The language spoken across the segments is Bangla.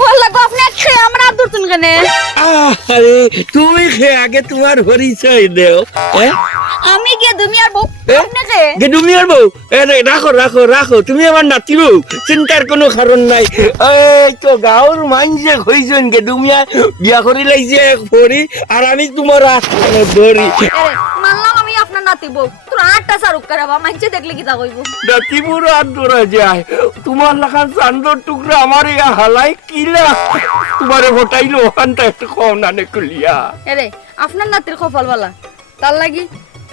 ওয়াল্লাহ গো আপনি খেয়ে আমরা আদর তুন কেনে আরে তুমি খেয়ে আগে তোমার পরিচয় দেও হ্যাঁ আমি গিয়ে তুমি আর বউ এ? আপনি খেয়ে গে তুমি আর বউ রাখো রাখো রাখো তুমি আমার নাতি বউ চিন্তার কোনো কারণ নাই এই তো গাঁৱৰ মানুষে হইছেন গে তুমি বিয়া করি লাইছে পরি আর আমি তোমার আস্থানে ধরি মানলাম আমি আপনার নাতি বউ তোর আটটা সারুক করাবা মাইছে দেখলে কি তা কইব নাতি বউর হাত ধরা যায় তোমার লাখান চান্দর টুকরা আমার ইয়া হালাই কিলা তোমারে ফটাইলো ওখানটা একটু কম নানে কুলিয়া এরে আপনার নাতির কপালওয়ালা তার লাগি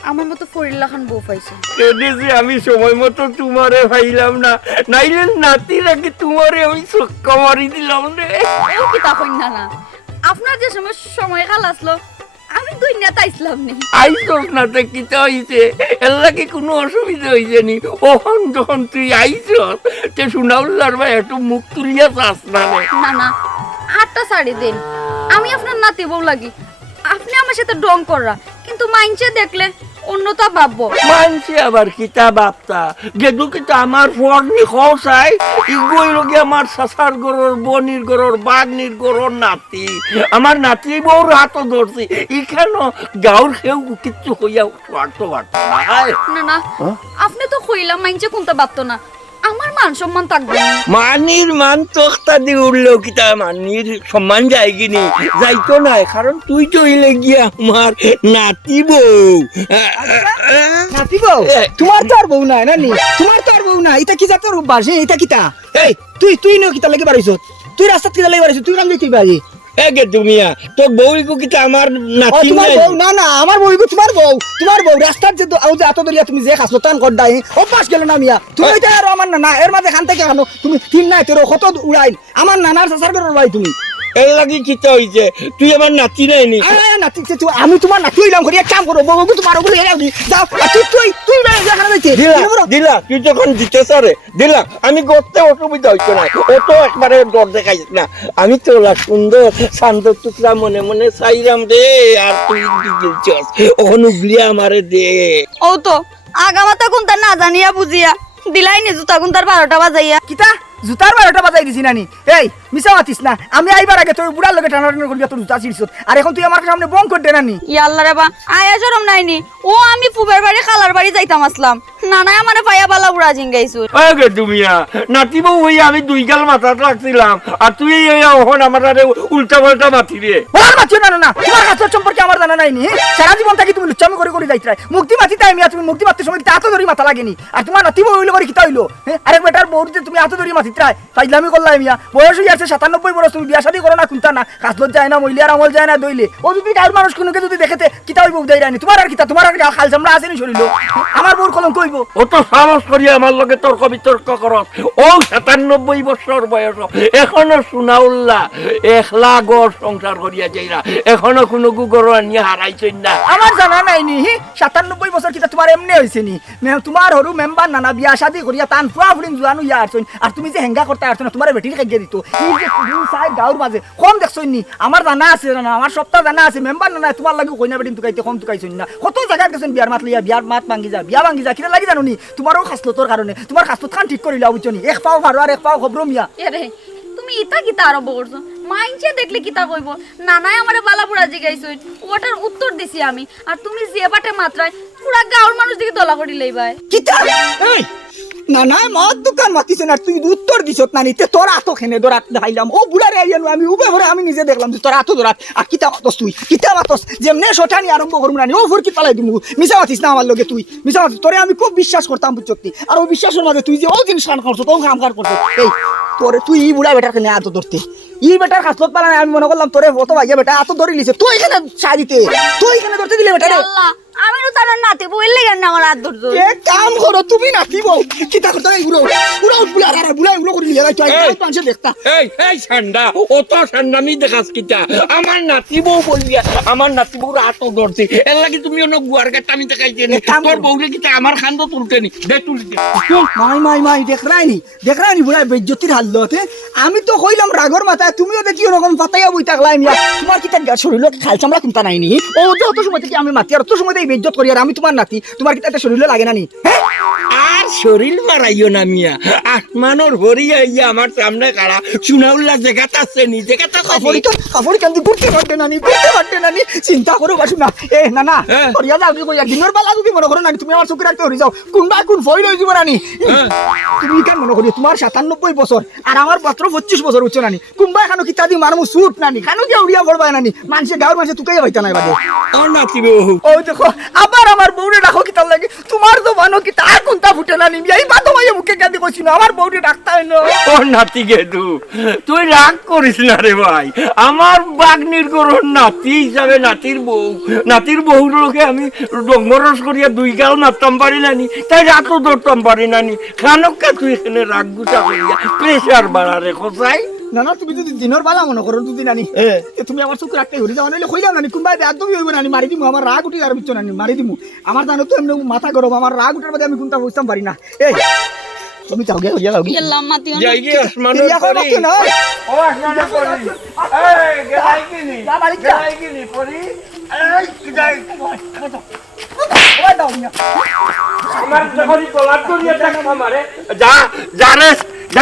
আমার মতো ফরিল্লা খান বউ পাইছে এনেছি আমি সময় মতো তোমারে পাইলাম না নাইলে নাতি নাকি তোমারে আমি চক্কা মারি দিলাম রে ও কি তা কইন না আপনার যে সময় কাল আসলো আমি দুনিয়া তাইছিলাম নি আইসস না তো কিতা হইছে এর লাগে কোনো অসুবিধা হইছে নি ওখান যখন তুই আইসস তে শুনাউল্লার ভাই একটু মুখ তুলিয়া চাস না রে না না আটটা শাড়ি দিন আমি আপনার নাতি বউ লাগি আপনি আমার সাথে ডং কররা কিন্তু মাইনছে দেখলে অন্যতা ভাববো মানছি আবার কিতা বাপতা গেদু কিতা আমার ফর্নি খসাই ইগোই লগে আমার সাসার গরর বনির গরর বাগনির গরর নাতি আমার নাতি বউর হাত ধরছি ইখানো গাঁর খেউ কিচ্ছু হইয়া পারতো পারতো না না আপনি তো কইলাম মাইনছে কোনটা ভাবতো না আমার মান সম্মান থাকবে না। মানির মান তোখতা দি উঠলো কিতা মানির সম্মান যায়গিনি যাইতো না কারণ তুই তো হইলে গিয়া আমার নাতি বউ নাতি বউ তোমার তো আর বউ নাই না নি তোমার তো আর বউ নাই এটা কি জাতর বাজে এটা কিতা এই তুই ন কিতা লাগি বাড়িছ তুই রাস্তা কিতা লাগি বাড়িছ তুই নাম দিতে বাজি এগে তুমিয়া তো বউইকো কিতা আমার নাতি তোমার নাই বউ না না আমার বউ তোমার বউ রাস্তার যে আউ যে আতো দরিয়া তুমি যে খাসলো তান কর দাই ও পাস গেল না মিয়া তুমি এটা আর আমার না এর মাঝে খান থেকে খানো তুমি তিন নাই তোর কত উড়াই আমার নানার সাসার বের ভাই তুমি এর লাগি কিতা হইছে তুই আমার নাতি নাই নি নাতি তুই আমি তোমার নাতি হইলাম করি এক কাম করো বউ তোমার ওগুলো হেরাও দি যাও আর তুই যেখানে যাইতে দিলা তুই যখন দিতেছ রে দিলা আমি করতে অসুবিধা হইতো না ও তো একবারে ডর দেখাইছ না আমি তো সুন্দর শান্ত টুকরা মনে মনে চাইরাম রে আর তুই দিতেছস ওহন উগলিয়া আমারে দে ও তো আগামাতা কোনটা না জানিয়া বুঝিয়া দিলাই নি জুতা কোনটার 12টা বাজাইয়া কিতা জুতার 12টা বাজাই দিছি নানি এই মিছা মাতিস না আমি আইবার আগে তুই বুড়ার লগে টানাটানি করবি তোর জুতা ছিড়ছত আর এখন তুই আমার সামনে বং করে দে নানি ইয়াল্লা রে বা আয়া শরম নাইনি ও আমি ফুবের বাড়ি খালার বাড়ি যাইতাম আসলাম নানাই আমারে পায়া বালা বুড়া জিঙ্গাইছু আগে তুমিয়া নাতি বউ হই আমি দুই গাল মাথাত রাখছিলাম আর তুই এই ওহন আমার উল্টা পাল্টা মাতি রে ওর মাছ না না তোমার কাছে সম্পর্কে আমার জানা নাই নি সারা জীবন থাকি তুমি লুচ্চামি করে যাইতরাই মুক্তি মাতি তাই মিয়া তুমি মুক্তি মারতে সময় এত ধরি মাথা লাগেনি আর তোমার নাতি বউ হইলো করে কিতা হইলো আরেক বেটার বউ যে তুমি এত ধরি মাতি তাই ফাইজলামি করলাই মিয়া বয়স হই আছে 97 বছর তুমি বিয়া শাদী করো না কুনতা না কাজলত যায় না মইলিয়ার আমল যায় না দইলে ও যদি গাঁর মানুষ কোনকে যদি দেখেতে কিতা হইব উদাই রানি তোমার আর কিতা তোমার আর খাল চামড়া আছে নি শরীর আমার বউর কলঙ্ক হইব ও তো সাহস করি আমার লগে তর্ক বিতর্ক করস ও 97 বছর বয়স এখনো সুনাউল্লা একলা গড় সংসার করিয়া যাইরা এখনো কোনো গুগর নিয়ে হারাইছেন না আমার জানা নাই নি 97 বছর কিতা তোমার এমনি হইছে নি তোমার হরু মেম্বার নানা বিয়া শাদী করিয়া তান ফুয়া ফুড়িন জুয়ানো ইয়া আরছন আর তুমি যে হেঙ্গা করতে আরছন তোমার বেটির কাইয়া দিত এই যে তুমি সাই গাঁর মাঝে কম দেখছই নি আমার জানা আছে না আমার সপ্তাহ জানা আছে মেম্বার না তোমার লাগি কইনা বেটিন তুকাইতে কম তুকাইছই না কত জায়গা গেছেন বিয়ার মাত লইয়া বিয়ার মাত ভাঙ্গি যা বিয়া ভাঙ্গি যা কিনা লাগি জানো নি তোমারও খাসলতর কারণে তোমার খাসলত খান ঠিক করিলা বুঝছনি এক পাও ভাড়ো আর এক পাও খবর মিয়া এরে তুমি ইতা কিতা আরম্ভ করছো মাইনছে দেখলে কিতা কইব নানাই আমারে বালা বুড়া জিগাইছুই ওটার উত্তর দিছি আমি আর তুমি যে বাটে মাত্রায় পুরা গাঁর মানুষ দিকে দলা করি লইবাই কিতা এই না না মদ দোকান মাতিছে না তুই উত্তর দিছত না নিতে তোর আতো খেনে দরাত দেখাইলাম ও বুড়ারে আইয়ানো আমি উবে ভরে আমি নিজে দেখলাম যে তোর আতো দরাত আর কিতা মাতস তুই কিতা মাতস যেমনে শঠানি আরম্ভ করব না ও ফুরকি পালাই দিমু মিছা মাতিস না আমার লগে তুই মিছা মাতিস তোরে আমি খুব বিশ্বাস করতাম বুঝছতি আর ও বিশ্বাসের মাঝে তুই যে ও জিনিস কান করছ তো কাম কার করছ এই তোরে তুই ই বুড়া বেটার খেনে আতো ধরতে ই বেটার খাসলত পালা আমি মনে করলাম তোরে কত ভাইয়া বেটা আতো ধরে লিছে তুই এখানে সাজিতে তুই এখানে ধরতে দিলে বেটা রে আল্লাহ আমি তো তার নাতি বইলে কেন আমার হাত ধরছো এ কাম করো তুমি নাতিব কিতা করতে উড়ো উড়ো বুলা আর বুলা উড়ো করে লিয়া তুই পাঁচে দেখতা এই ঠান্ডা ও তো ঠান্ডা আমি দেখাস কিতা আমার নাতি বউ বলিয়া আমার নাতি বউর হাত ধরছি এর লাগি তুমি অন্য গুয়ার গাটা আমি দেখাইতে নি তোর বউরে কিতা আমার খান্দ তুলতে নি দে তুলি দে মাই দেখ রাইনি বুড়া বেজ্জতির হাল লতে আমি তো কইলাম রাগর মাথায় তুমিও দেখিও রকম পাতাইয়া বই থাকলাই মিয়া তোমার কিতা গা শরীর খাল চামড়া কোনটা নাইনি ও যত সময় থেকে আমি মাতি আর তত সময় এই বেজ্জত করি আর আমি তোমার নাতি তোমার কিতা শরীরে লাগে না নি হ্যাঁ আর শরীর মারাইও না মিয়া আসমানোর হরি আইয়া আমার সামনে কাড়া চুনাউল্লা জায়গাটা আছে নি জায়গাটা কাপড় কান্দি করতে পারতে নানি চিন্তা করো বাসু না এ না না হ্যাঁ। করিয়া যাও কি কইয়া দিনের বেলা যদি মনে করো নানি তুমি আমার চোখে রাখতে হরি যাও কোন ভয় লই যাব নানি তুমি কেন মনে করি তোমার 97 বছর আর আমার মাত্র 25 বছর হচ্ছে নানি কুম্বা এখানে কিতা দি মারমু সুট নানি কেন যে উড়িয়া পড়বা নানি মানুষে গাঁর মানুষে তুকাই হইতা নাই বাদে আর নাতি বহু ওই দেখো আবার আমার বউরে রাখো কিতা লাগে তোমার তো বানো কি তার কোনটা ফুটে নানি এই বাতো মাইয়া মুখে কাঁদি কইছি না আমার বউরে ডাকতা হইলো ও নাতি গেদু তুই রাগ করিস না রে ভাই আমার বাগনির গরুর নাতি হিসাবে নাতির বউ লোকে আমি ডঙ্গরস করিয়া 2 গাল মারতাম পারি নানি তাই রাতও ধরতাম পারি নানি খানকা তুই এখানে রাগ গুটা করিয়া প্রেশার বাড়া রে কোথায় না না তুমি যদি দিনের বেলা মনে করো দুদিন নানি তুমি আমার চোখে রাখতে হরি যাও নাহলে কইলাম নানি কোনবা একদমই হইব নানি মারি দিমু আমার রাগ উঠি আর বিচ্ছ নানি মারি দিমু আমার জানো তো এমনি মাথা গরম আমার রাগ উঠার বাদে আমি কোনটা বুঝতাম পারি না এই তুমি যাও গে হইয়া যাও গে আল্লাহ মাতিও না যাই গে আসমানের ইয়া কই পরি বাকি না ও আসমানের পরি এই গেলাই কিনি যা বাড়ি যা। গেলাই কিনি পরি এই যাই ওই দাও মিয়া আমার যখন তোলার করিয়া দেখা মারে জানে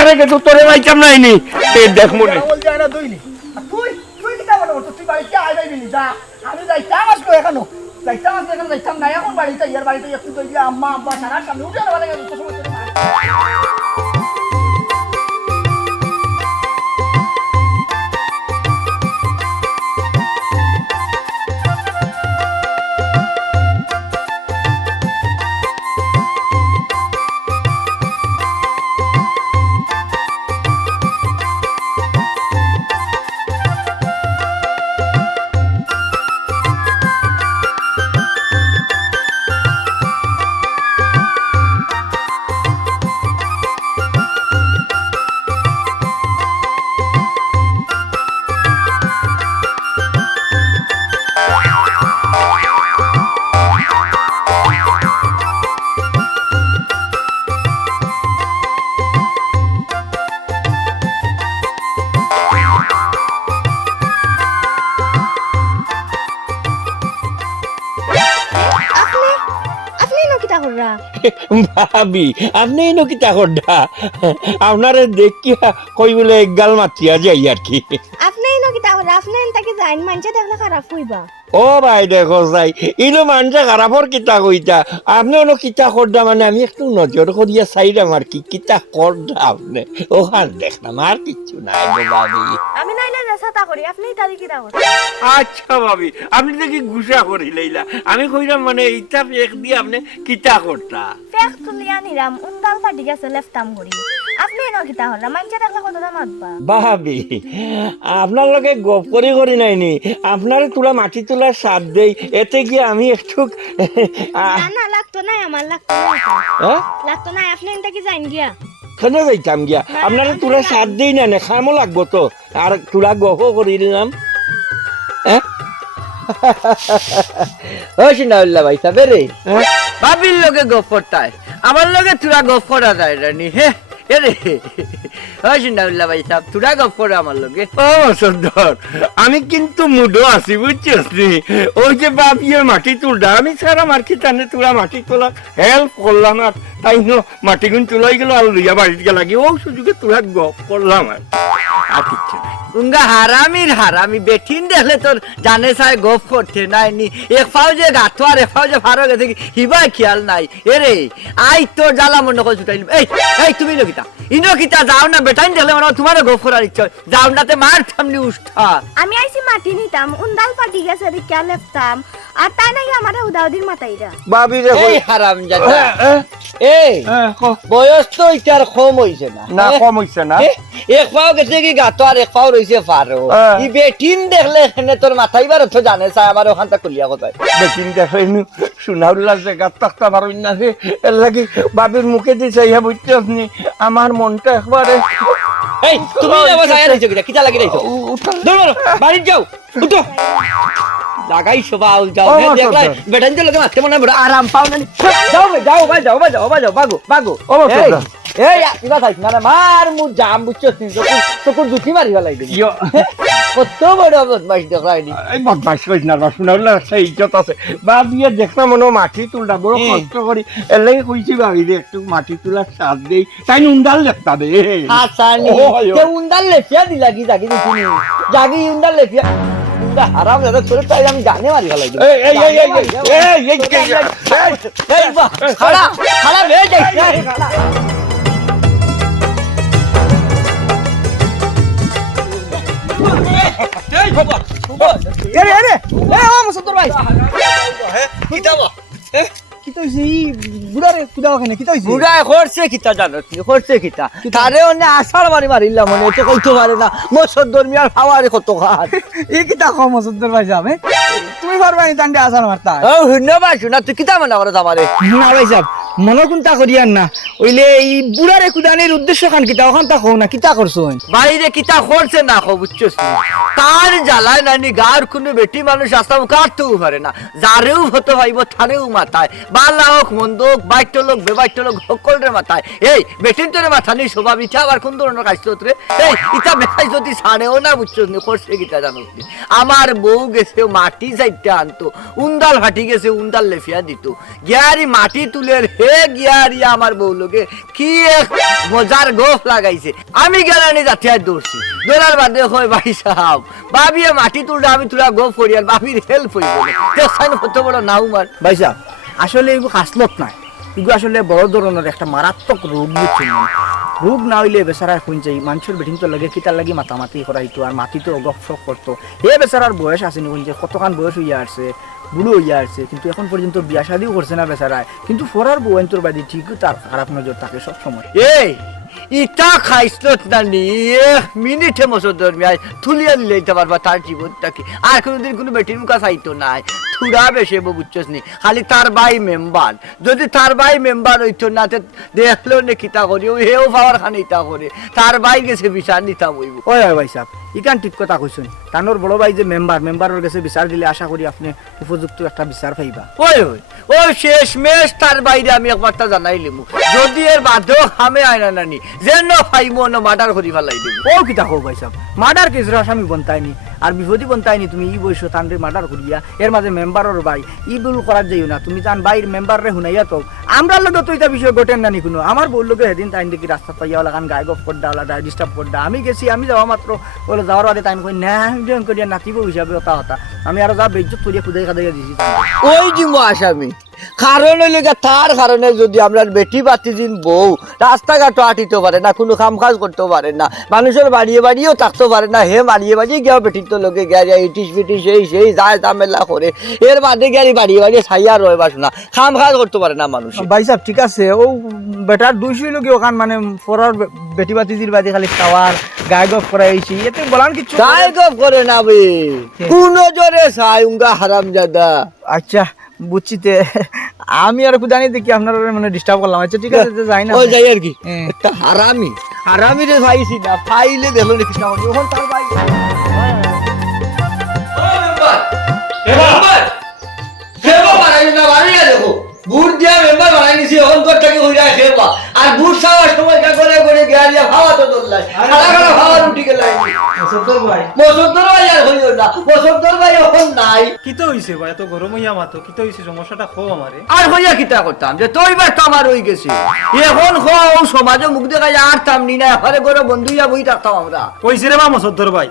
কে তো তোরে বাইচাম নাইনি এই দেখ মনে বল যায় না দইনি তুই কিটা বলো তুই বাড়িতে আই যাইবি যা আমি যাইতাম আসলো এখনো যাইতাম না এখন বাড়িতে ইয়ার বাড়িতে একটু দই দিয়া আম্মা আব্বা সারা সামনে উঠে না বলে তো সময় ভাবি আপনি নকিতা করডা আপনারে দেখিয়া কই বলে এক গাল মাতিয়া যাই আর কি আপনি নাকি তাহলে আপনি তাকে জাইন মানছে দেখলে খারাপ হইবা ও ভাই দেখো যাই ইনো মানুষে খারাপর কিতা কইতা আপনি অন্য কিতা করডা মানে আমি একটু নজর করিয়া চাইলাম আর কি কিতা করডা আপনি ওখান দেখলাম আর কিচ্ছু নাই গো ভাবি আমি নাইলে চেষ্টা করি আপনি তারি কি দাও আচ্ছা ভাবি আপনি দেখি গুসা করি লইলা আমি কইলাম মানে এইটা এক দিয়ে আপনি কিতা করতা ফেক তুলিয়া নিরাম উন্দাল ফাটি গেছে লেফটাম করি আপনি নাকি তাহলে মানছে দেখলে কতটা মাতবা ভাবি আপনার লগে গপ করি নাইনি আপনারে তুলা মাটি তোলার সাথ দেই এতে গিয়ে আমি একটু না না লাগতো না আমার লাগতো না লাগতো না আপনি তাকে জাইন গিয়া কেন যাইতাম গিয়া আপনারে তুলা সাথ দেই না খামো লাগবো তো আর তুলা গপ করে দিলাম সিন্দাউল্লাহ ভাই সাবে রে ভাবির লগে গপ করতায় আমার লগে তুরা গপ করা যায় রানি হে রে সিন্দাউল্লাহ ভাই সাহেব তুরা গপ করে আমার লগে ও সর্দার আমি কিন্তু মুডো আছি বুঝছিস নি ওই যে বাবিয়ে মাটি তুলডা আমি সারা মার্কি টানে তুলা মাটি তোলা হেল্প করলাম আর তাই মাটি গুণ তুলাই গেল আর লইয়া বাড়িতে গেল ও সুযোগে তুলা গপ করলাম আর কিচ্ছু না উঙ্গা হারামি বেঠিন দেখলে তোর জানে সাই গপ করতে নাইনি এক ফাও যে গাথো আর এক ফাও যে ফারো গেছে হিবা খেয়াল নাই এরে আই তোর জ্বালা মনে করে ছুটাইলি এই তুমি নকিতা ইনকিতা যাও না বেটাইন দেখলে মানে তোমার গপ করার ইচ্ছা যাও নাতে মার সামনে উষ্ঠা আমি আইছি মাটি নিতাম উন্দাল ফাটি গেছে রিকা লেফটাম আর তাই নাকি আমার উদাউদির মাতাইরা বাবি রে এই হারাম জাদা এই বয়স তো ইটার কম হইছে না না কম হইছে না এক পাও গেছে কি গাতো আর এক পাও রইছে ফারো ই বেটিন দেখলে এখানে তোর মাথায় বার তো জানে চাই আমার ওখানটা কুলিয়া কোথায় বেটিন দেখাইনু সুনাউল্লাহ জায়গা তাক্তা মারুন না হে এর লাগি বাবির মুখে দিছে ইহা বুঝতে আপনি আমার মনটা একবারে এই তুমি যাবা চাই রইছো কিটা কিটা লাগি রইছো দৌড়ো বাড়ি যাও উঠো লাগাইছো বাউ যাও হে দেখলাই বেটান যে লগে মারতে মনে বড় আরাম পাও না যাও ভাই যাও বাগো ও এই কিবা থাইছ না মার মু জাম বুঝছস নি তোর দুটি মারি ফেলাই দিবি ইয়ো কত বড় বদমাইশ দেখাইনি এই বদমাইশ করিস না রসুন সেই ইজ্জত আছে বা বিয়ে দেখলাম মনে হয় মাটি তুলটা বড় কষ্ট করি এর লাগে কইছি ভাবি রে একটু মাটি তোলার সাথ দেই তাই উন্ডাল লেখতা দে হাসানি ওই, ওই। তে উন্ডাল লেফিয়া দিলা কি জাগি দিছিনি জাগি উন্ডাল লেফিয়া উন্ডা হারাম দাদা তোর তাই আমি জানে মারি ফেলাই দিবি এই এই এই এই এই এই এই বাহ খাড়া খাড়া রে যাই খাড়া এরে এরে এ ও মুসদ্দর ভাই কি তো হইছে ই বুড়ারে কুদাও কেন কি তো হইছে বুড়া করছে কিতা জানো করছে কিতা তারে অন্য আসার মারি মারিলাম মনে এটা কইতে পারে না মোসর দরমিয়ার খাওয়ারে কত খাত এই কি তা কম মুসদ্দর ভাই যাবে তুমি পারবা নি তান্ডে আসার মারতা ও ধন্যবাদ শোনা তুই কিতা মনে করো আমারে না ভাই সাহেব মনে কোনটা করিয়ান না ওইলে এই বুড়ারে কুদানির উদ্দেশ্য খান কিতা ওখান তা কও না কিতা করছো বাইরে কিতা করছে না খো বুঝছস তার জ্বালায় নানি গার কোনো বেটি মানুষ আসাম কাটতেও পারে না যারেও হতে পাইব তারেও মাথায় বালা হোক মন্দ হোক বাইট লোক বেবাইট লোক সকলের মাথায় এই বেটির তোর মাথা নেই স্বভাব ইচ্ছা আবার কোন ধরনের কাজ রে এই ইটা বেখাই যদি ছাড়েও না বুঝছস নি করছে কিতা জানো আমার বউ গেছে মাটি চাইটা আনতো উন্দাল ফাটি গেছে উন্দাল লেফিয়া দিত গিয়ারি মাটি তুলে হে গিয়ারি আমার বউ লোকে কি এক মজার গোফ লাগাইছে আমি গেলানি জাতীয় দৌড়ছি দৌড়ার বাদে হয় ভাই সাহাব বাবিয়ে মাটি তুললে আমি তুলা গোফ করি আর বাবির হেল্প হয়ে গেল দেখছেন কত বড় নাউমার ভাই সাহেব আসলে এগুলো হাসলত নাই এগুলো আসলে বড় ধরনের একটা মারাত্মক রোগ বুঝছেন রোগ না হইলে বেচারা শুন যাই মানুষের বেঠিন তো লাগে কিতার লাগে মাতামাতি করা হইতো আর মাটি তো গপ সপ করতো এ বেচারার বয়স আসেনি শুন যে কতখান বয়স হইয়া আসছে বুড়ো হইয়া আসছে কিন্তু এখন পর্যন্ত বিয়া শাদিও করছে না বেচারায় কিন্তু ফরার বউ তোর বাদে ঠিকই তার খারাপ নজর থাকে সবসময় এই ইটা খাইছত না নি মিনিটে মসর দরমিয়ায় তুলিয়া দিলে পারবা তার জীবনটাকে আর কোনোদিন কোনো বেটির মুখা চাইতো নাই থুড়া বেশে বুঝছস নি খালি তার ভাই মেম্বার যদি তার ভাই মেম্বার হইতো না দেখলেও নে কিতা করি ও হেও পাওয়ার খানে ইটা করে তার ভাই গেছে বিচার নিতা বইব ওই ভাই সাহেব ইকান ঠিক কথা কইছেন তানোর বড় ভাই যে মেম্বারের কাছে বিচার দিলে আশা করি আপনি উপযুক্ত একটা বিচার পাইবা ওই ওই ও শেষ মেশ তার বাইরে আমি একবারটা জানাইলিম যদি এর বাধ্যক হামে আয়না নানি যেন ফাইমো ন মার্ডার করি ফেলাই দিব ও কিতা কও ভাই সাহেব মার্ডার কেসের আসামি বনতাইনি আর বিপদী বনতাইনি তুমি ই বয়স তান্ডে মার্ডার করিয়া এর মাঝে মেম্বারের ভাই ই বুল করার যাইও না তুমি জান ভাইয়ের মেম্বারে হুনাইয়া তো আমরা লোক তো এটা বিষয় ঘটেন না নি কোনো আমার বউ লোকে সেদিন তাইন দেখি রাস্তা পাইয়া লাগান গায়ে গপ করডা ওলা ডিস্টার্ব করডা আমি গেছি আমি যাওয়া মাত্র বলে যাওয়ার বাদে তাইন কই না জয়েন করিয়া নাতিব হিসাবে ওটা হতা আমি আরো যা বেজ্জত করিয়া খুদাই খাদাইয়া দিছি ওই জিমো আসামি কারণ হইলে তার কারণে যদি আমরা বেটি বাতি দিন বউ রাস্তাঘাট আটিতে পারে না কোনো কাম কাজ করতে পারে না মানুষের বাড়িয়ে বাড়িয়েও থাকতে পারে না হে বাড়িয়ে বাড়িয়ে গিয়ে বেটির তো লোকে গিয়ে ইটিস পিটিস সেই যায় ঝামেলা করে এর বাদে গিয়ে বাড়িয়ে বাড়িয়ে ছাইয়া রয়ে বাস না কাম কাজ করতে পারে না মানুষ ভাই সাহেব ঠিক আছে ও বেটার দুইশই লোক ওখান মানে ফরার বেটি বাতিজির বাদে খালি খাওয়ার গায়ে গপ করা হয়েছি এতে বলান কিছু গায়ে গপ করে না বে কোন জোরে ছাই উঙ্গা হারাম জাদা আচ্ছা বুঝছি তে আমি আর জানি দেখি আপনার মানে ডিস্টার্ব করলাম আচ্ছা ঠিক আছে যাই না ওই যাই আর কি হ্যাঁ। একটা হারামি রে ভাইছি না ফাইলে দেখলো রে কৃষ্ণ ওখান তার ভাই সেবা বানাই না বানিয়ে দেখো বুট দিয়া মেম্বার বানাই নিছি এখন করটাকে হইরা সেবা আর বুট খাওয়ার সময় কা করে করে গিয়া খাওয়া তো দল্লাই খালা খালা খাওয়া রুটি কে লাই সত্তর ভাই বসন্তর ভাই আর হইল না বসন্তর ভাই এখন নাই কিতো হইছে ভাই এত গরম হইয়া মাতো কিতো হইছে সমস্যাটা খো আমারে আর হইয়া কিতা করতাম যে তোই বার তো আমার হই গেছে এখন খাও সমাজে মুখ দেখাই আর তামনি না ঘরে ঘরে বন্ধুইয়া বই থাকতাম আমরা কইছে রে মামা সদ্দর ভাই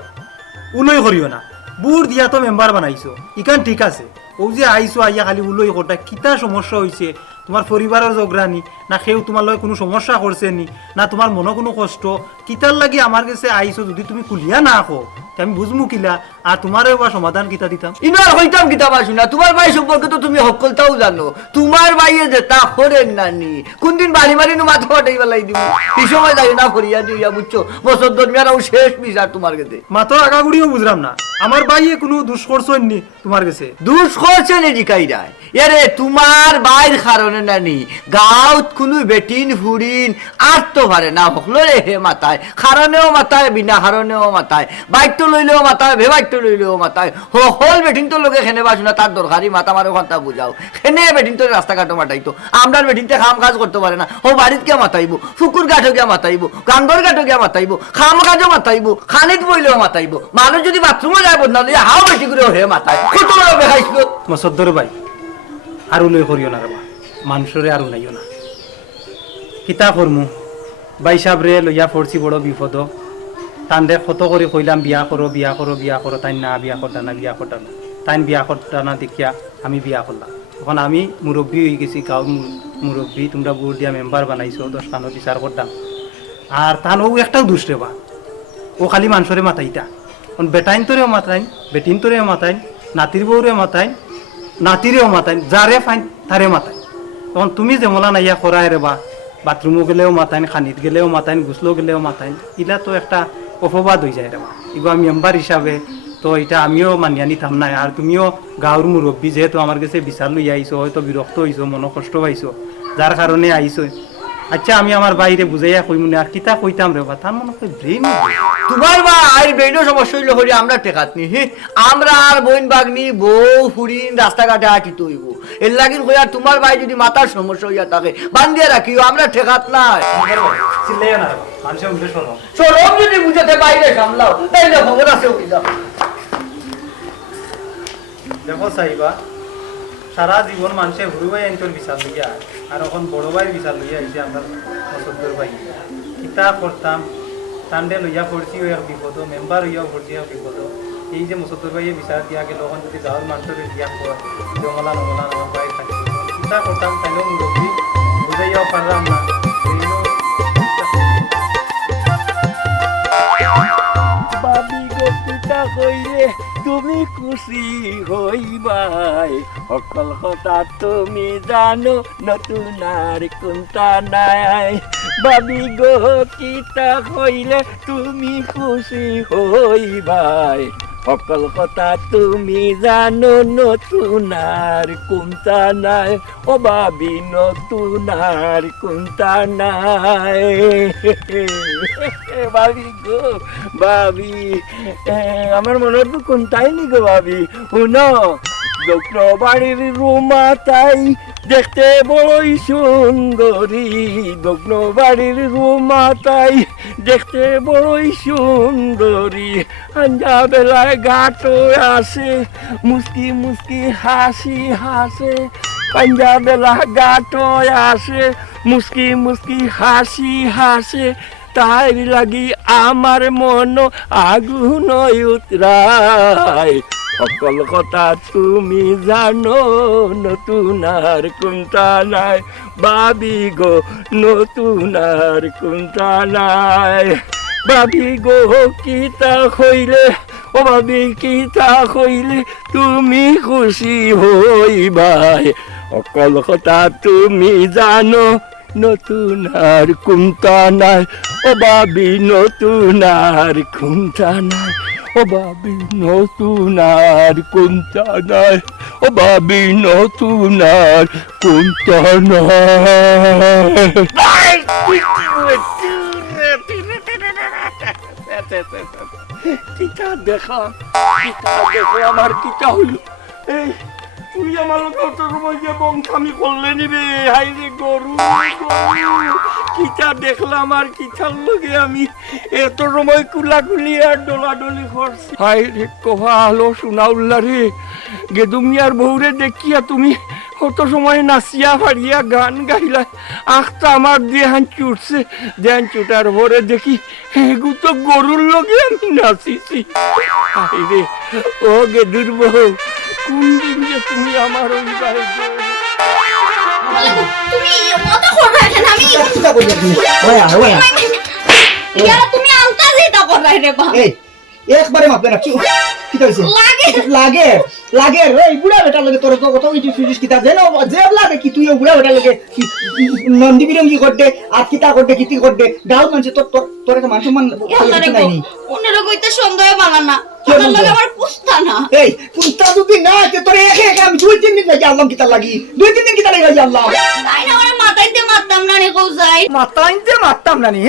উলই করিও না বুট দিয়া তো মেম্বার বানাইছো ইকান ঠিক আছে ও যে আইছো আইয়া খালি উলই কোটা কিতা সমস্যা হইছে তোমার পরিবারের জগরানি না কেউ তোমার লয় কোনো সমস্যা করছে নি না তোমার মনে কোনো কষ্ট কিতার লাগি আমার কাছে আইছো যদি তুমি কুলিয়া না আখো আমি বুঝমু কিলা আর তোমারও বা সমাধান কিতা দিতাম ইনার হইতাম কিতা বাসু না তোমার ভাই সম্পর্কে তো তুমি সকলটাও জানো তোমার ভাইয়ে যে তা করেন নানি কোনদিন বাড়ি বাড়ি নো মাথা ফাটাই বেলাই দিব এই সময় যাই না ফরিয়া দিয়া বুঝছো বছর দরমিয়ার শেষ বিচার তোমার কাছে মাত্র আগাগুড়িও বুঝলাম না আমার ভাইয়ে কোনো দুষ করছেন নি তোমার কাছে দুষ করছে নাকি কাইরায় এরে তোমার বাইর কারণে নানি গাঁত কোনো বেটিন ফুরিন আর তো পারে না হকলো রে হে মাথায় কারণেও মাথায় বিনা কারণেও মাথায় বাইক তো লইলেও মাথায় ভেবাইক একটু লইলেও মাথায় হল বেটিন তো লোকে খেনে বাসু না তার দরকারি মাথা মারো ঘন্টা বুঝাও খেনে বেটিন তো রাস্তাঘাটও মাতাইতো আমরা বেটিনতে কাম কাজ করতে পারে না ও বাড়িত গিয়া মাতাইবো ফুকুর গাঠও গিয়া মাতাইবো গাঙ্গর গাঠও গিয়া মাতাইবো খাম কাজও মাতাইবো খানিত বইলেও মাতাইবো মানুষ যদি বাথরুমে যায় বদনা লইয়া হাও বেটি করে হে মাথায় কত বড় বেহাইছিল মসদ্দর ভাই আর উলই করিও না রে বা মানুষরে আর উলাইও না কিতা করমু ভাই সাহেবরে লইয়া পড়ছি বড় বিপদ তান্ডে কত করে কইলাম বিয়া করো বিয়া করো বিয়া করো তাই না বিয়া করতা না বিয়া করতা না তাই বিয়া করতা না দেখিয়া আমি বিয়া করলাম তখন আমি মুরব্বী হয়ে গেছি গাঁর মুরব্বী তোমরা বুড় দিয়া মেম্বার বানাইছো 10 খানো বিচার করতাম আর তান ও একটাও দুষ্টে বা ও খালি মানুষরে মাথাইতা এখন বেটাইন তোরেও মাথাইন বেটিন তোরেও মাথাইন নাতির বউরেও মাথাইন নাতিরেও মাথাইন যারে ফাইন তারে মাথাইন তখন তুমি যেমলা নাইয়া করায় রে বা বাথরুমও গেলেও মাথাইন খানিত গেলেও মাথাইন গুছলো গেলেও মাথাইন ইলা তো একটা অপবাদ হয়ে যায় রে বা এগুলো মেম্বার হিসাবে তো এটা আমিও মানিয়া নিতাম না আর তুমিও গাঁর মুরব্বী যেহেতু আমার কাছে বিচার লইয়া আইসো হয়তো বিরক্ত হইছো মন কষ্ট পাইছো যার কারণে আইসো আচ্ছা আমি আমার বাইরে বুঝাইয়া কই মনে আর কিতা কইতাম রে বা তার মনে হয় ব্রেন তোমার বা আর বেইনো সমস্যা হইলো হরি আমরা টেকাত নি আমরা আর বইন বাগনি বউ ফুরিন রাস্তাঘাটে হাঁটি তৈব এর লাগিন কই আর তোমার ভাই যদি মাথার সমস্যা হইয়া থাকে বান্ধিয়া রাখিও আমরা ঠেকাত নাই চিল্লাইও না রে বা মানুষের উদ্দেশ্য শোনো সরম যদি বুঝাতে বাইরে সামলাও তাইলে খবর আছে হইলা দেখো সাইবা সারা জীবন মানুষে হুরু ভাই আইনটোর বিচার লইয়া আর এখন বড় ভাইয়ের বিচার লইয়া আইছে আমরা মসদ্দর ভাই কিতা করতাম টান্ডে লইয়া পড়ছি ওই এক বিপদ মেম্বার হইয়াও পড়ছি এক বিপদ এই যে মসদ্দর ভাইয়ের বিচার দিয়া গেল এখন যদি গাঁৱৰ মানুষের দিয়া কয় জমলা নমলা আমার ভাই থাকে কিতা করতাম তাইলেও মুরব্বী বুঝাইয়াও পারলাম না বাবি গো পিতা কইলে তুমি খুশি হইবাই অকল কথা তুমি জানো নতুন আর কোনটা নাই বাবি গো কিতা কইলে তুমি খুশি হইবাই অকল কথা তুমি জানো নতুন আর কোনটা নাই ও বাবি নতুন আর কোনটা নাই বাবি গো বাবি আমার মনে তো কোনটাই নি গো বাবি শুনো দক্ষিণ বাড়ির রুমা তাই দেখতে বড়ই সুন্দরী দক্ষিণ বাড়ির রুমা তাই দেখতে বড়ই সুন্দরী আঞ্জা বেলায় ঘাটো আসে মুস্কি মুস্কি হাসি হাসে পাঞ্জা বেলা ঘাটো আসে মুস্কি মুস্কি হাসি হাসে তাই লাগি আমার মন আগুন উতরায় সকল কথা তুমি জানো নতুন আর কোনটা নাই বাবি গো নতুন আর কোনটা নাই বাবি গো কিতা হইলে ও বাবি কিতা হইলে তুমি খুশি হইবাই সকল কথা তুমি জানো নতুন আর কোনটা নাই ও বাবি নতুন আর কোনটা নাই ও বাবি নতুন আর কোনটা নাই ও বাবি নতুন আর কোনটা নাই কিতা দেখা আমার কিতা হইল এই তুই আমার লোক সময় যে বংশামি করলে নিবে হাই রে গরু কিতা দেখলাম আর কিতার লগে আমি এত সময় কুলাকুলি আর ডলাডলি করছি হাই রে কহা আলো শোনা উল্লা রে গেদুমিয়ার বউরে দেখিয়া তুমি কত সময় নাচিয়া ফাড়িয়া গান গাইলা আখটা আমার দেহান চুটছে দেহান চুটার পরে দেখি এগু তো গরুর লগে আমি নাচিছি হাই রে ও গেদুর বউ কোন দিন যে তুমি আমার ওই বাড়ি তুমি মত করবে এখানে আমি কিতা কইলি তুমি ওয়া ওয়া ইয়ার তুমি আলতা দিতা করবে রে বা এই একবারে মাপলে না কি কিতা হইছে লাগে লাগে লাগে এই বুড়া বেটা লাগে তোর কত কিছু সুজিস কিতা জানো যে লাগে কি তুই বুড়া বেটা লাগে নন্দী বিরঙ্গি করতে আর কিতা করতে কিতি করতে গাঁও মানুষ তোর তোর একটা মান সম্মান নাই নি উনারা কইতে সন্দেহ বানানা কে আমার বলতো? লাগে আমার পুস্তা না এই পুস্তা যদি না তে তোর একে একে আমি 2-3 দিন লাগে আল্লাহ কিতা লাগি 2-3 দিন কিতা লাগে আল্লাহ তাই না আমার মাথা মাথাইতে মারতাম না রে কৌসাই মাতাইতে মারতাম না নি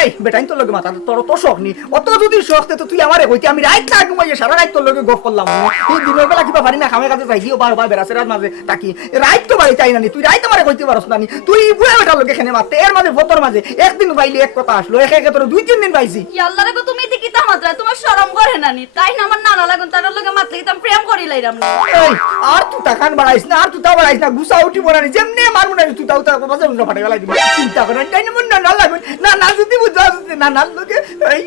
এই বেটাইন তোর লগে মাথা তোর তো শখ নি অত যদি শখ তো তুই আমারে কইতি আমি রাত না ঘুমাইয়ে সারা রাত তোর লগে গপ করলাম তুই দিনের বেলা কিবা পারি না খামে কাছে যাই দিও বার বেড়াছে রাত মাঝে তাকি রাত তো বাড়ি চাই না নি তুই রাত আমারে কইতে পারছ না নি তুই বুয়া বেটার লগে খেনে মারতে এর মাঝে ফতর মাঝে একদিন পাইলি এক কথা আসলো একে একে তোর 2-3 দিন পাইছি ইয়াল্লা রে তুমি দি কিতা মাত্রা তোমার শরম করে না নি তাই না আমার নানা লাগুন তার লগে মারতে কিতাম প্রেম করি লাইরাম না এই আর তুই টাকান বাড়াইছ না আর তুই তা বাড়াইছ না গুসা উঠি বলা নি যেমনে মারমু না তুই তাও তা বাজে উন্না ফাটে গলাই দিবি চিন্তা করে তাই না মন না লাগুন না যদি বুঝা না লগে এই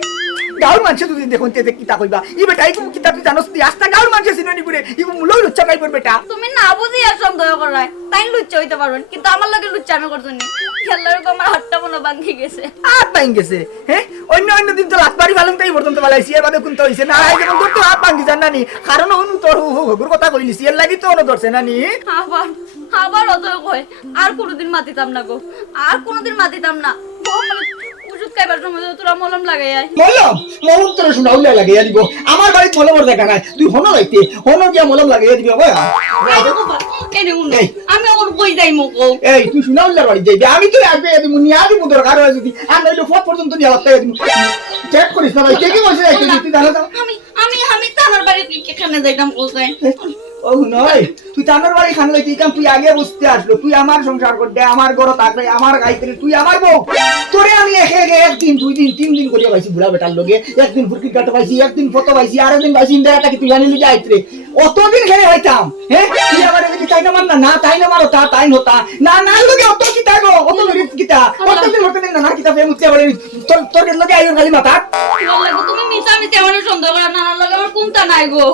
গাউর মানুষ তুই দেখুন তে কিতা কইবা ই বেটা এই কিতা তুই জানোস তুই আস্তা গাউর মানুষ সিনানি করে ই মুলই লুচ্চা কাই করবে বেটা তুমি না বুঝি আর সন্দেহ করায় তাই লুচ্চা হইতে পারবেন কিন্তু আমার লগে লুচ্চা আমি করছো নি ইয়াল্লা রে আমার হাতটা মনে ভাঙি গেছে আর টাইম গেছে হ্যাঁ অন্য দিন তো লাত বাড়ি ভালুম তাই পর্যন্ত বালাইছি এর বাদে কোন তো হইছে না এই যেমন তো হাত ভাঙি জান নানি কারণ অনু তোর হগুর কথা কইলিছি এর লাগি তো অনু ধরছে নানি আবার অত কয় আর কোনোদিন মাতিতাম না গো আর কোনোদিন মাতিতাম না গো মানে ওষুধ খাইবার সময় তোরা মলম লাগাই আয় মলম তোর শুনাউলে লাগিয়ে দিব আমার বাড়ি মলমের জায়গা নাই তুই হনো লাইতে হনো গিয়া মলম লাগিয়ে দিবি ওই আমি ওর বই যাই মকো এই তুই শুনাউলে বাড়ি যাইবি আমি তো আগে দিব নিয়া দিব দরকার হয় যদি আর নইলে ফট পর্যন্ত নিয়া লাগতে দিব চেক করিস না ভাই কে কি বলছিস তুই জানো তো আমি তার বাড়ি কেখানে যাইতাম কোথায় ও নয় তুই তানোর বাড়ি খান লইতে কাম তুই আগে বুঝতে আসলো তুই আমার সংসার করতে আমার ঘর থাকলে আমার গাইতে তুই আমার বউ তোরে আমি একে একে একদিন 2 দিন 3 দিন করিয়া পাইছি বুড়া বেটার লগে একদিন ফুরকি কাটা পাইছি একদিন ফটো পাইছি আর একদিন পাইছি ইন্দিরাটা কি তুই জানি লই যাইতরে অতদিন খেলে হইতাম হ্যাঁ তুই আমার এদিকে তাই না মার না তাই না মারো তাই নতা না লগে অত কি তাগো অত লগে কিতা অতদিন না কিতা ফে মুতে বলে তোর লগে আইও খালি মাথা তুমি মিছা মিছা আমার সন্দেহ করা নানার লগে আমার কোনটা নাই গো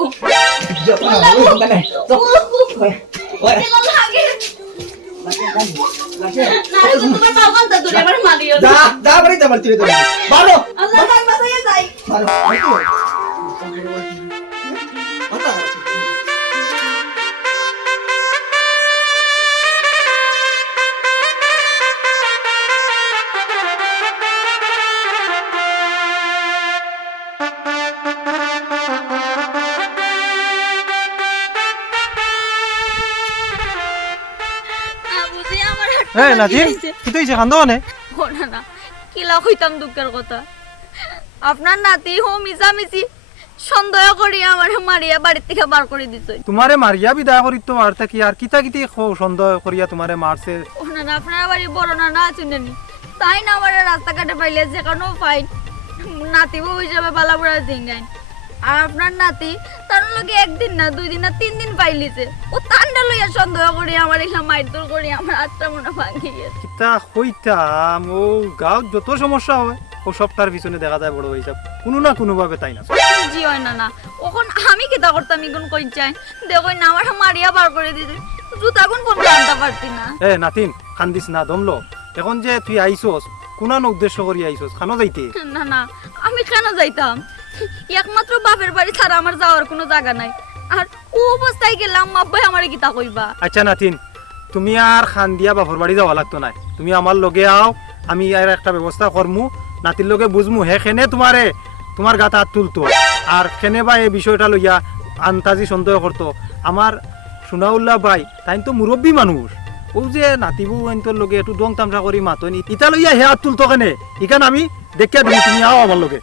তোমার বাবা তো এবার মারিও যা বাড়ি যা বাড়ি বারো আল্লাহ তাই বাসায় যাই হ্যাঁ নাজিম কি তুই খান্দো মানে না কিলা কইতাম দুঃখের কথা আপনার নাতি হো মিছামিছি সন্দেহ করি আমার মারিয়া বাড়ি থেকে বার করে দিছে তোমারে মারিয়া বিদায় করি তো আর কি আর কিতা কিতি সন্দেহ করিয়া তোমারে মারছে না আপনার বাড়ি বড় না শুনেনি তাই না আমার রাস্তাঘাটে পাইলে যেখানে ফাইন নাতি বউ হিসাবে বালাপুরা জিঙ্গাইন আর আপনার নাতি তার লগে একদিন না 2 দিন না 3 দিন পাইলিছে ও তান্ডা লইয়া সন্দেহ করি আমার এখানে মাইরধর করি আমার আত্মা মনে ভাঙি গেছে কিতা কইতাম ও গাঁও যত সমস্যা হয় ও সবটার পিছনে দেখা যায় বড় হিসাব কোনো না কোনো ভাবে তাই না জি হয় না ওখন আমি কিতা করতাম ইগুন কই চাই দেখো না আমার মারিয়া বার করে দিতে জুতা কোন কোন জানতে পারতি না এ নাতিন কান্দিস না দমলো এখন যে তুই আইছস কোন উদ্দেশ্য করি আইছস খানো যাইতে না আমি কেন যাইতাম একমাত্র বাপের বাড়ি ছাড়া আমার যাওয়ার কোনো জায়গা নাই আর ও অবস্থায় গেলাম আব্বাই আমারে কিতা কইবা আচ্ছা নাতিন তুমি আর খান দিয়া বাপর বাড়ি যাওয়া লাগতো না তুমি আমার লগে আও আমি আর একটা ব্যবস্থা করমু নাতির লগে বুঝমু হে খেনে তোমার গাত হাত তুলতো আর খেনে বা এই বিষয়টা লইয়া আন্তাজি সন্দেহ করতো আমার সোনাউল্লাহ ভাই তাই তো মুরব্বী মানুষ ও যে নাতিবু তোর লগে একটু দং তামসা করি মাতনি ইটা লইয়া হে হাত তুলতো কেনে ইখান আমি দেখিয়া দিই তুমি আও আমার লগে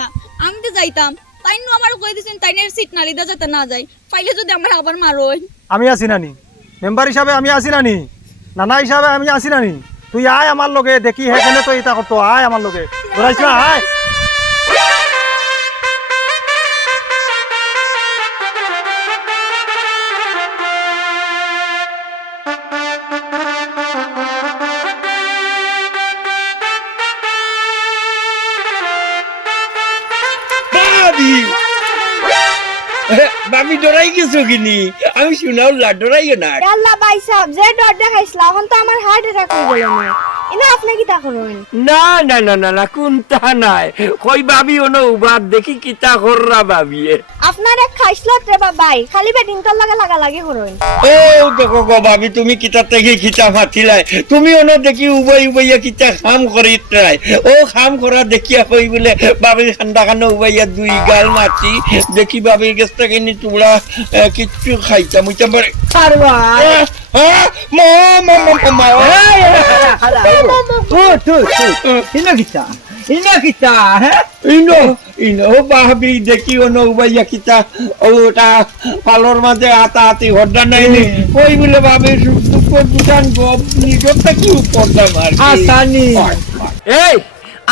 না আমি তো যাইতাম তাই নো আমার কই দিছেন তাইনের সিট নালিদা যেতে না যাই পাইলে যদি আমরা আবার মারোই আমি আছি নানি মেম্বার হিসাবে আমি আছি নানি নানা হিসাবে আমি আছি নানি তুই আয় আমার লগে দেখি হে কেনে তো এটা করতো আয় আমার লগে ধরাইছ না আয় বাবি ডরাই গেছো কিনি আমি শুনাউল্লাহ ডরাইও না আল্লাহ ভাই সাহেব যে ডর দেখাইছিল এখন তো আমার হার্ট অ্যাটাক হয়ে গেল না ইনা আপনি কি তা করবেন না কোনটা নাই কই বাবি ওনো উবাদ দেখি কিতা কররা বাবি আপনার এক খাইছিল রে বাবাই খালি ব্যাটিং তোর লাগা লাগে করবেন ও দেখো গো বাবি তুমি কিতা থেকে কিতা মাতিলাই তুমি ওনো দেখি উবাইয়া কিতা কাম করি ট্রাই ও কাম করা দেখিয়া কই বলে বাবি ঠান্ডা কানো উবাইয়া 2 গাল মাতি দেখি বাবির গেছটা কিনি তোমরা কিচ্ছু খাইতা মুইতা পারে আরে ভাই ভাবি দেখি অনুবাইয়া কিতা ওটা পালর মাঝে আতা আতি হড্ডা নাই ওই বলে ভাবি দোকান গপ নিজরটা কি করতাম আর আসানি এই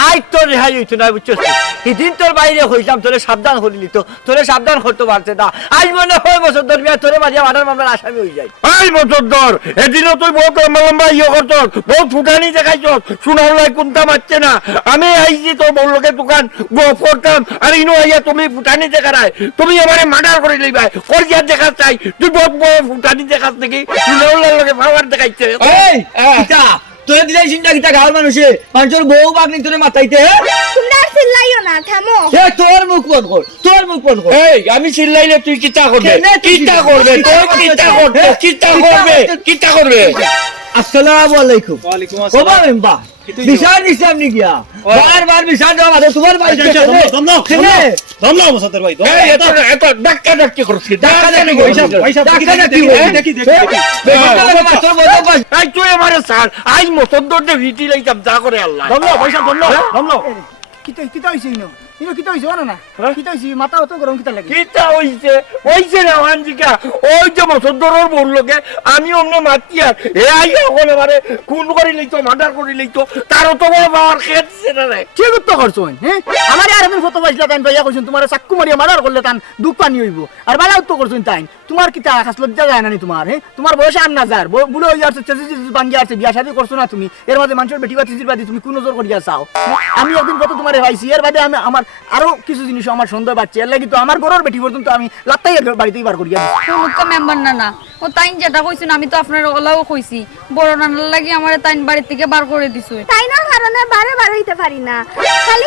আই তোর রেহাই হইতো না বুঝছিস সেদিন তোর বাইরে হইলাম তোরে সাবধান করিলি তো তোরে সাবধান করতে পারছে না আজ মনে হয় বছর ধর বিয়া তোরে মাঝে মারার মামলার আসামি হয়ে যায় এই বছর ধর এদিনও তুই বহুত লম্বা লম্বা ইয়ে করছ বহুত ফুটানি দেখাইছ শোনার লাই কোনটা মারছে না আমি আইছি তোর বললোকে দোকান গপ করতাম আর ইনো আইয়া তুমি ফুটানি দেখারায় তুমি আমারে মার্ডার করে লইবা করিয়া দেখা চাই তুই বহুত বড় ফুটানি দেখাস নাকি শোনার লগে পাওয়ার দেখাইছে এই কিটা তোরে দিলাই চিন্তা কিটা গাঁর মানুষে মানুষের বউ বাগনি তোরে মাথাইতে তোমরা আর চিল্লাইও না থামো এ তোর মুখ বন্ধ কর তোর মুখ বন্ধ কর এই আমি চিল্লাইলে তুই কিতা করবে কিতা করবে কিতা করবে আসসালামু আলাইকুম ওয়ালাইকুম ও আসসালাম বাবা বিশাল নিশ্চয় আপনি গিয়া বারবার বিশাল দেওয়া বাদে তোমার বাড়ি দমলাও মুসাদ্দার ভাই এই এত ডাক্কা ডাক্কি করছিস ডাক্কা ডাক্কি এই তুই আমারে স্যার আজ মতন্দর ভিটি লাইতাম যা করে আল্লাহ দমলাও পয়সা দমলাও কিতা হইছে ইনো ইনো কিতা হইছে না কিতা হইছে মাথা অত গরম কিতা লাগে কিতা হইছে না ওয়ানজিকা ওই যে মতন্দরের বললোকে আমি অন্য মাতিয়ার এ আই এখন এবারে খুন করে লইতো মার্ডার করে লইতো তার অত বড় পাওয়ার খেয়েছে না রে কি করতে করছো হ্যাঁ আমার আর আমি ফটো পাইছিলা তাই ভাইয়া কইছেন তোমার চাক্কু মারিয়া মার্ডার করলে তান দুঃখ পানি হইব আর বালা উত্তর করছেন তাই তোমার কিতা আকাশ লজ্জা যায় না নি তোমার হ্যাঁ তোমার বয়স আর না যার বুড়ো হই যাচ্ছে চেঁচি বাঙ্গি আছে বিয়া শাদী করছো না তুমি এর মধ্যে মানুষের বেটি বা চিজির বাদি তুমি কোন নজর করিয়া চাও আমি একদিন কত তোমারে পাইছি এর বাদে আমি আমার আরো কিছু জিনিস আমার সন্দেহ পাচ্ছি এর লাগি তো আমার ঘরের বেটি পর্যন্ত আমি লাত্তাই বাড়িতেই বার করিয়া দিই মুখ্য মেম্বার না ও তাইন যেটা কইছেন আমি তো আপনার ওলাও কইছি বড় নানার লাগি আমার তাইন বাড়ি থেকে বার করে দিছো তাই না কারণে বারে বারে হইতে পারি না খালি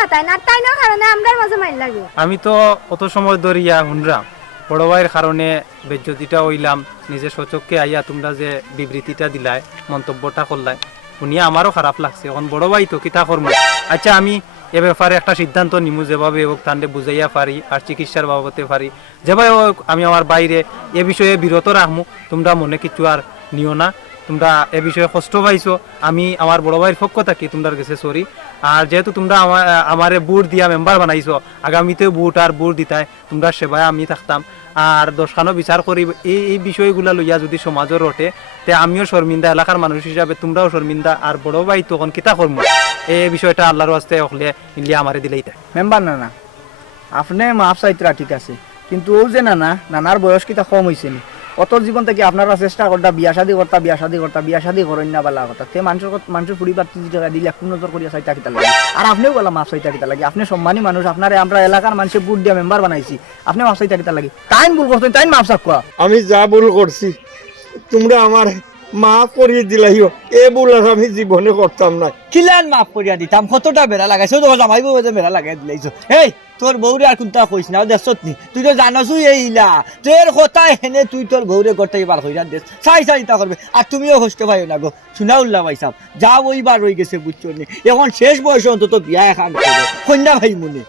মাতাইন আর তাই না কারণে আমরার মাঝে মাইল লাগে আমি তো অত সময় ধরিয়া হুনরাম বড় ভাইয়ের কারণে বেজ্জতিটা হইলাম নিজে সচককে আইয়া তোমরা যে বিবৃতিটা দিলাই মন্তব্যটা করলাই শুনিয়া আমারও খারাপ লাগছে এখন বড় ভাই তো কিতা করবো আচ্ছা আমি এ ব্যাপারে একটা সিদ্ধান্ত নিমু যেভাবে হোক তান্ডে বুঝাইয়া পারি আর চিকিৎসার বাবদে পারি যেভাবে হোক আমি আমার বাইরে এ বিষয়ে বিরত রাখমু তোমরা মনে কিছু আর নিও না তোমরা এ বিষয়ে কষ্ট পাইছো আমি আমার বড় ভাইয়ের পক্ষ থাকি তোমরা কাছে সরি আর যেহেতু তোমরা আমারে বুট দিয়া মেম্বার বানাইছো আগামীতেও বুট আর বুট দিতাই তোমরা সেবায় আমি থাকতাম আর দশখানো বিচার করি এই বিষয়গুলা লইয়া যদি সমাজের রটে তে আমিও শর্মিন্দা এলাকার মানুষ হিসাবে তোমরাও শর্মিন্দা আর বড় ভাই তখন কিতা করবো এই বিষয়টা আল্লাহর ওয়াস্তে হলে মিলিয়ে আমারে দিলেই তাই মেম্বার না আপনি মাফ চাইতরা ঠিক আছে কিন্তু ও যে নানার বয়স কিতা কম হয়েছে নি অতর জীবন থেকে আপনারা চেষ্টা করতা বিয়া শাদী করেন না বালা কথা তে মানুষের পরিবার 30 টাকা দিলে কোন নজর করিয়া চাইতা কিতা লাগে আর আপনিও বলা মাফ চাইতা কিতা লাগে আপনি সম্মানী মানুষ আপনারে আমরা এলাকার মানুষে বুট দিয়া মেম্বার বানাইছি আপনি মাফ চাইতা কিতা লাগে তাইন ভুল করছেন তাইন মাফ চাকুয়া আমি যা ভুল করছি তোমরা আমার মাফ করিয়ে দিলাইও এ ভুল আর আমি জীবনে করতাম না কিলান মাফ করিয়া দিতাম কতটা বেড়া লাগাইছো তো জামাই বউ যে বেড়া লাগাই দিলাইছো এই তোর বউরে আর কোনটা কইস না দেখছত নি তুই তো জানাসু এইলা তোর কথা হেনে তুই তোর বউরে করতে বার হইরা দেশ চাই তা করবে আর তুমিও কষ্ট পাইও না গো শুনা উল্লা ভাইসাব যা ওইবার রই গেছে বুঝছো নি এখন শেষ বয়সে অন্তত বিয়া এখন করো কন্যা ভাই মনে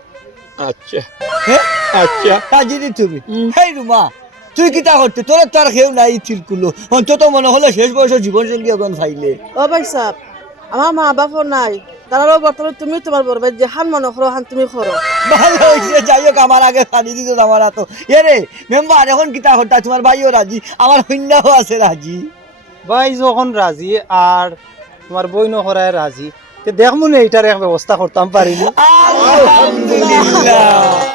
আচ্ছা হ্যাঁ আচ্ছা কাজিদি তুমি হেই রুমা তুই কিতা করতে তোর তো আর কেউ নাই তিরকুলো অন্তত মনে হলে শেষ বয়সের জীবন সঙ্গী এখন চাইলে ও ভাই সাহেব আমার মা বাপও নাই তারাও বর্তমানে তুমি তোমার বড় ভাই যে হান মনে করো হান তুমি করো ভালো হয়েছে যাই হোক আমার আগে ফানি দিত আমার তো এরে মেম্বার এখন কিতা করতা তোমার ভাইও রাজি আমার কন্যাও আছে রাজি ভাই যখন রাজি আর তোমার বই নহরায় রাজি দেখমু না এইটার এক ব্যবস্থা করতাম পারিনি আলহামদুলিল্লাহ